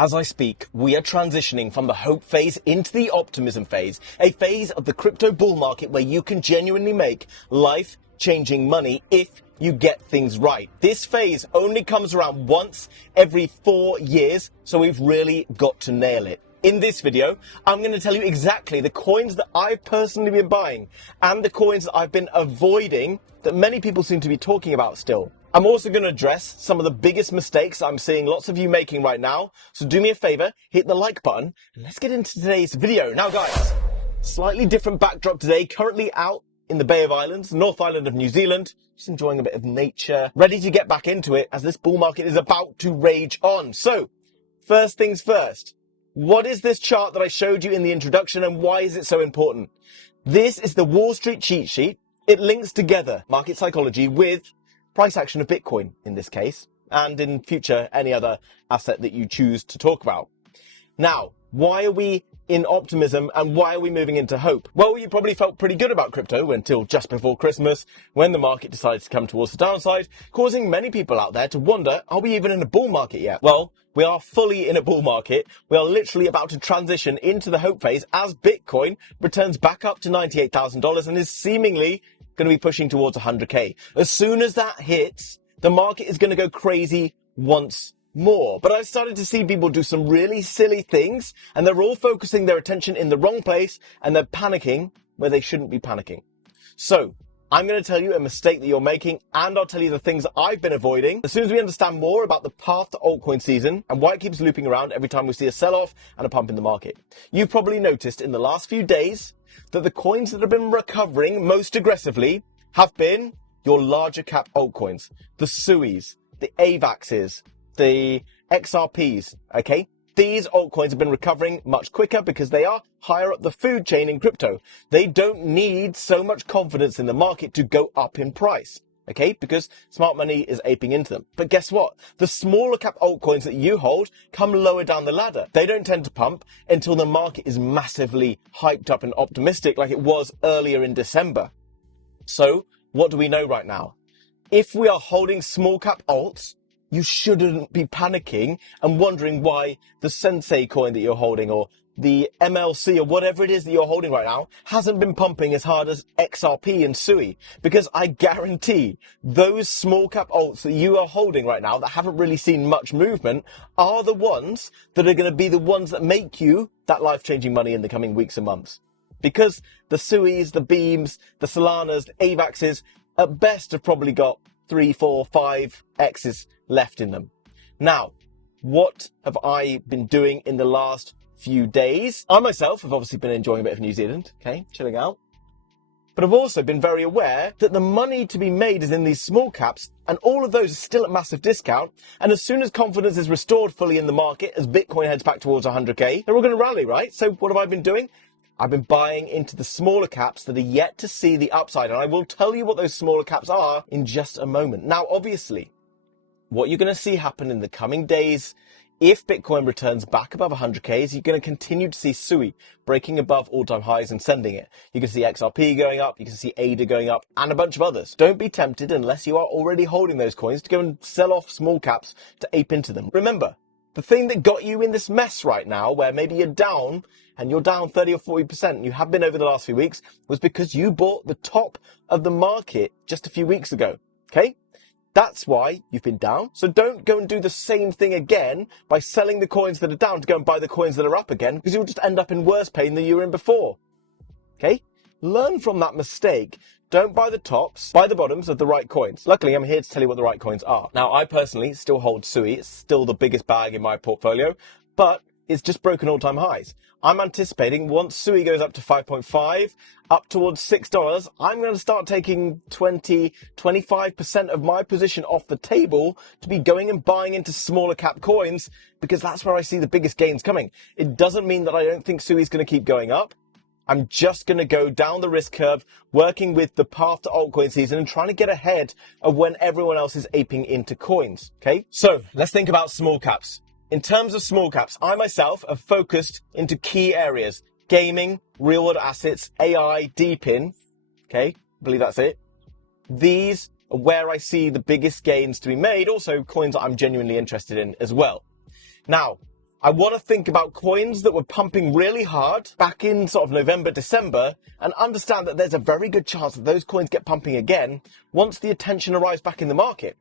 As I speak, we are transitioning from the hope phase into the optimism phase, a phase of the crypto bull market where you can genuinely make life-changing money if you get things right. This phase only comes around once every 4 years, so we've really got to nail it. In this video, I'm going to tell you exactly the coins that I've personally been buying and the coins that I've been avoiding that many people seem to be talking about still. I'm also going to address some of the biggest mistakes I'm seeing lots of you making right now. So do me a favor, hit the like button, and let's get into today's video. Now guys, slightly different backdrop today, currently out in the Bay of Islands, North Island of New Zealand, just enjoying a bit of nature, ready to get back into it as this bull market is about to rage on. So, first things first, what is this chart that I showed you in the introduction and why is it so important? This is the Wall Street cheat sheet. It links together market psychology with price action of Bitcoin in this case, and in future, any other asset that you choose to talk about. Now, why are we in optimism and why are we moving into hope? Well, you probably felt pretty good about crypto until just before Christmas when the market decided to come towards the downside, causing many people out there to wonder, are we even in a bull market yet? Well, we are fully in a bull market. We are literally about to transition into the hope phase as Bitcoin returns back up to $98,000 and is seemingly going to be pushing towards 100K. As soon as that hits, the market is going to go crazy once more. But I've started to see people do some really silly things and they're all focusing their attention in the wrong place and they're panicking where they shouldn't be panicking. So I'm going to tell you a mistake that you're making and I'll tell you the things that I've been avoiding as soon as we understand more about the path to altcoin season and why it keeps looping around every time we see a sell-off and a pump in the market. You've probably noticed in the last few days that the coins that have been recovering most aggressively have been your larger cap altcoins, the SUIs, the AVAXs, the XRPs, okay? These altcoins have been recovering much quicker because they are higher up the food chain in crypto. They don't need so much confidence in the market to go up in price, okay? Because smart money is aping into them. But guess what? The smaller cap altcoins that you hold come lower down the ladder. They don't tend to pump until the market is massively hyped up and optimistic like it was earlier in December. So what do we know right now? If we are holding small cap alts, you shouldn't be panicking and wondering why the Sensei coin that you're holding or the MLC or whatever it is that you're holding right now hasn't been pumping as hard as XRP and SUI. Because I guarantee those small cap alts that you are holding right now that haven't really seen much movement are the ones that are going to be the ones that make you that life-changing money in the coming weeks and months. Because the SUIs, the Beams, the Solanas, the AVAXs, at best have probably got 3, 4, 5 X's left in them. Now, what have I been doing in the last few days? I myself have obviously been enjoying a bit of New Zealand, okay, chilling out. But I've also been very aware that the money to be made is in these small caps, and all of those are still at massive discount. And as soon as confidence is restored fully in the market, as Bitcoin heads back towards 100K, they're all going to rally, right? So what have I been doing? I've been buying into the smaller caps that are yet to see the upside, and I will tell you what those smaller caps are in just a moment. Now, obviously, what you're going to see happen in the coming days, if Bitcoin returns back above 100K, is you're going to continue to see SUI breaking above all-time highs and sending it. You can see XRP going up, you can see ADA going up, and a bunch of others. Don't be tempted, unless you are already holding those coins, to go and sell off small caps to ape into them. Remember, the thing that got you in this mess right now, where maybe you're down, and you're down 30 or 40%, and you have been over the last few weeks, was because you bought the top of the market just a few weeks ago, okay? That's why you've been down. So don't go and do the same thing again by selling the coins that are down to go and buy the coins that are up again, because you'll just end up in worse pain than you were in before, okay? Learn from that mistake. Don't buy the tops, buy the bottoms of the right coins. Luckily, I'm here to tell you what the right coins are. Now, I personally still hold SUI. It's still the biggest bag in my portfolio, but it's just broken all-time highs. I'm anticipating once SUI goes up to 5.5, up towards $6, I'm going to start taking 20, 25% of my position off the table to be going and buying into smaller cap coins because that's where I see the biggest gains coming. It doesn't mean that I don't think SUI is going to keep going up. I'm just going to go down the risk curve, working with the path to altcoin season and trying to get ahead of when everyone else is aping into coins, okay? So let's think about small caps. In terms of small caps, I myself have focused into key areas: gaming, real world assets, AI, deep in, okay? I believe that's it. These are where I see the biggest gains to be made, also coins that I'm genuinely interested in as well. Now, I want to think about coins that were pumping really hard back in sort of November, December, and understand that there's a very good chance that those coins get pumping again once the attention arrives back in the market.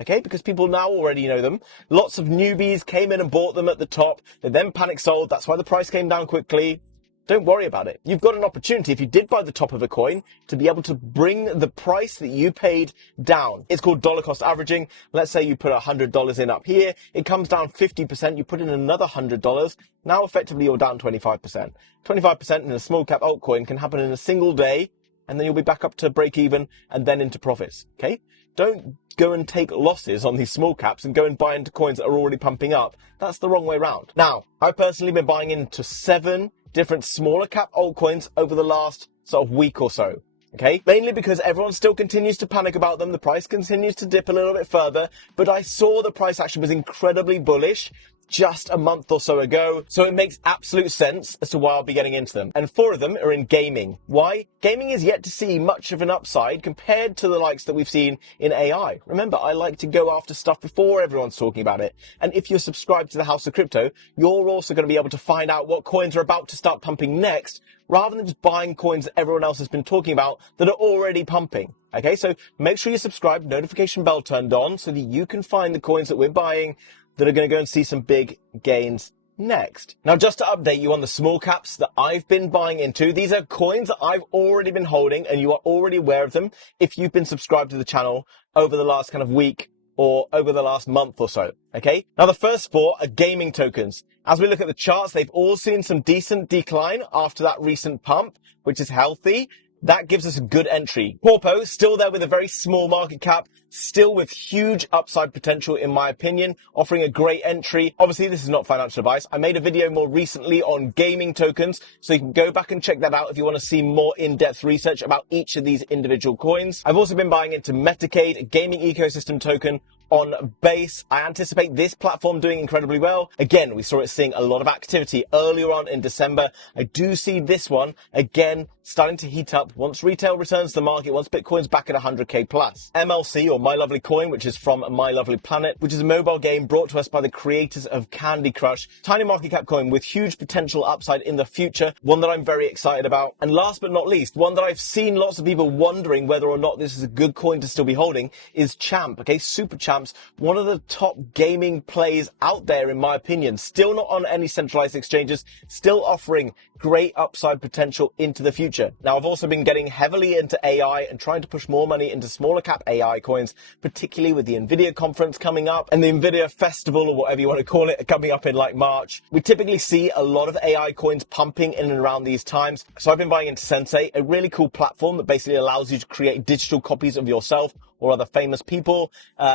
Okay, because people now already know them. Lots of newbies came in and bought them at the top. They then panic sold. That's why the price came down quickly. Don't worry about it. You've got an opportunity, if you did buy the top of a coin, to be able to bring the price that you paid down. It's called dollar cost averaging. Let's say you put $100 in up here. It comes down 50%. You put in another $100. Now, effectively, you're down 25%. 25% in a small cap altcoin can happen in a single day, and then you'll be back up to break even and then into profits. Okay? Don't go and take losses on these small caps and go and buy into coins that are already pumping up. That's the wrong way around. Now, I've personally been buying into 7 different smaller cap altcoins over the last sort of week or so. Okay, mainly because everyone still continues to panic about them. The price continues to dip a little bit further, but I saw the price action was incredibly bullish just a month or so ago, so it makes absolute sense as to why I'll be getting into them. And 4 of them are in gaming. Why? Gaming is yet to see much of an upside compared to the likes that we've seen in AI. Remember, I like to go after stuff before everyone's talking about it. And if you're subscribed to the House of Crypto, you're also going to be able to find out what coins are about to start pumping next, rather than just buying coins that everyone else has been talking about that are already pumping. Okay, so make sure you're subscribed, notification bell turned on, so that you can find the coins that we're buying that are going to go and see some big gains next. Now, just to update you on the small caps that I've been buying into, these are coins that I've already been holding, and you are already aware of them if you've been subscribed to the channel over the last kind of week or over the last month or so. Okay, now the first 4 are gaming tokens. As we look at the charts, they've all seen some decent decline after that recent pump, which is healthy. That gives us a good entry. Corpo, still there with a very small market cap, still with huge upside potential in my opinion, offering a great entry. Obviously, this is not financial advice. I made a video more recently on gaming tokens, so you can go back and check that out if you want to see more in-depth research about each of these individual coins. I've also been buying into Metacade, a gaming ecosystem token on Base. I anticipate this platform doing incredibly well. Again, we saw it seeing a lot of activity earlier on in December. I do see this one, again, starting to heat up once retail returns to the market, once Bitcoin's back at 100k plus. MLC, or My Lovely Coin, which is from My Lovely Planet, which is a mobile game brought to us by the creators of Candy Crush. Tiny market cap coin with huge potential upside in the future, one that I'm very excited about. And last but not least, one that I've seen lots of people wondering whether or not this is a good coin to still be holding is Champ, okay, Super Champs, one of the top gaming plays out there in my opinion, still not on any centralized exchanges, still offering great upside potential into the future. Now, I've also been getting heavily into AI and trying to push more money into smaller cap AI coins, particularly with the NVIDIA conference coming up and the NVIDIA festival, or whatever you want to call it, coming up in like March. We typically see a lot of AI coins pumping in and around these times. So I've been buying into Sensei, a really cool platform that basically allows you to create digital copies of yourself or other famous people,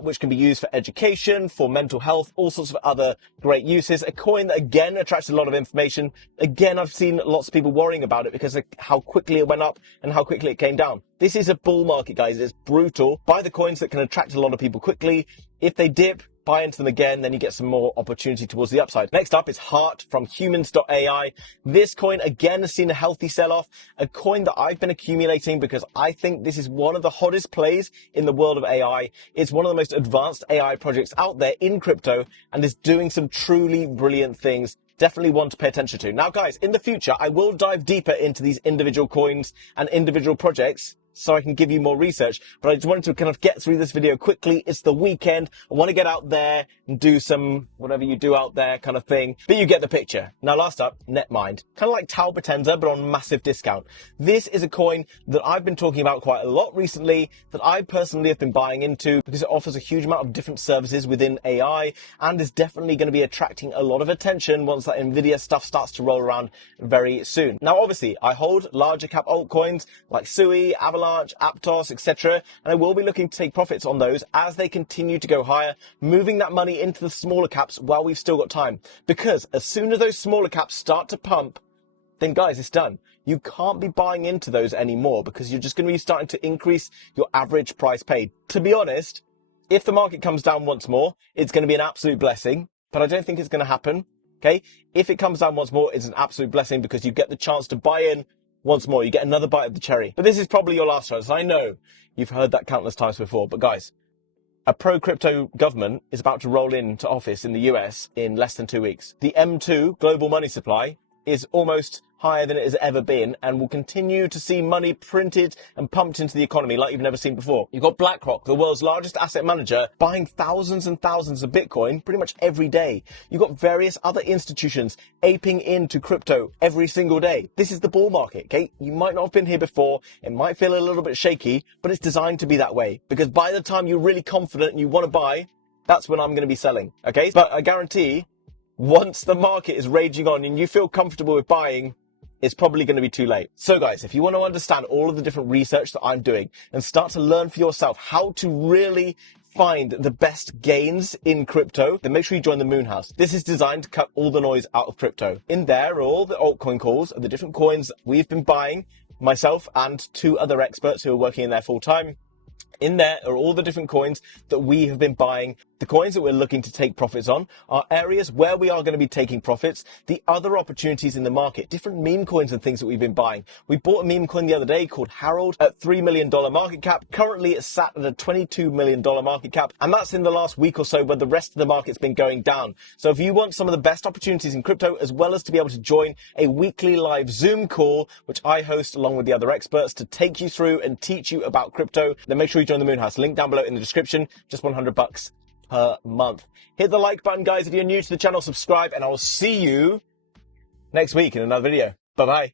which can be used for education, for mental health, all sorts of other great uses. A coin that, again, attracts a lot of information. Again, I've seen lots of people worrying about it because of how quickly it went up and how quickly it came down. This is a bull market, guys. It's brutal. Buy the coins that can attract a lot of people quickly. If they dip, buy into them again, then you get some more opportunity towards the upside. Next up is Heart from Humans.ai. This coin, again, has seen a healthy sell-off, a coin that I've been accumulating because I think this is one of the hottest plays in the world of AI. It's one of the most advanced AI projects out there in crypto and is doing some truly brilliant things. Definitely one to pay attention to. Now, guys, in the future, I will dive deeper into these individual coins and individual projects so I can give you more research. But I just wanted to kind of get through this video quickly. It's the weekend. I want to get out there and do some whatever you do out there kind of thing. But you get the picture. Now, last up, Netmind. Kind of like Tau Potenza, but on massive discount. This is a coin that I've been talking about quite a lot recently, that I personally have been buying into because it offers a huge amount of different services within AI and is definitely going to be attracting a lot of attention once that NVIDIA stuff starts to roll around very soon. Now, obviously, I hold larger cap altcoins like Sui, Avalanche, Aptos, etc. And I will be looking to take profits on those as they continue to go higher, moving that money into the smaller caps while we've still got time. Because as soon as those smaller caps start to pump, then guys, it's done. You can't be buying into those anymore because you're just going to be starting to increase your average price paid. To be honest, if the market comes down once more, it's going to be an absolute blessing, but I don't think it's going to happen. Okay? If it comes down once more, it's an absolute blessing because you get the chance to buy in once more. You get another bite of the cherry. But this is probably your last chance. I know you've heard that countless times before, but guys, A pro-crypto government is about to roll into office in the US in less than 2 weeks. The M2 global money supply is almost higher than it has ever been and will continue to see money printed and pumped into the economy like you've never seen before. You've got BlackRock, the world's largest asset manager, buying thousands and thousands of Bitcoin pretty much every day. You've got various other institutions aping into crypto every single day. This is the bull market, okay? You might not have been here before. It might feel a little bit shaky, but it's designed to be that way because by the time you're really confident and you want to buy, that's when I'm going to be selling, okay? But I guarantee once the market is raging on and you feel comfortable with buying, it's probably going to be too late. So guys, if you want to understand all of the different research that I'm doing and start to learn for yourself how to really find the best gains in crypto, then make sure you join the Moon House. This is designed to cut all the noise out of crypto. In there are all the altcoin calls of the different coins we've been buying, myself and 2 other experts who are working in there full time. In there are all the different coins that we have been buying. The coins that we're looking to take profits on are areas where we are going to be taking profits, the other opportunities in the market, different meme coins and things that we've been buying. We bought a meme coin the other day called Harold at $3 million market cap. Currently it's sat at a $22 million market cap. And that's in the last week or so where the rest of the market's been going down. So if you want some of the best opportunities in crypto, as well as to be able to join a weekly live Zoom call, which I host along with the other experts to take you through and teach you about crypto, then make sure you join the Moon House. Link down below in the description. Just $100 per month. Hit the like button, guys, if you're new to the channel, subscribe, and I will see you next week in another video. Bye-bye.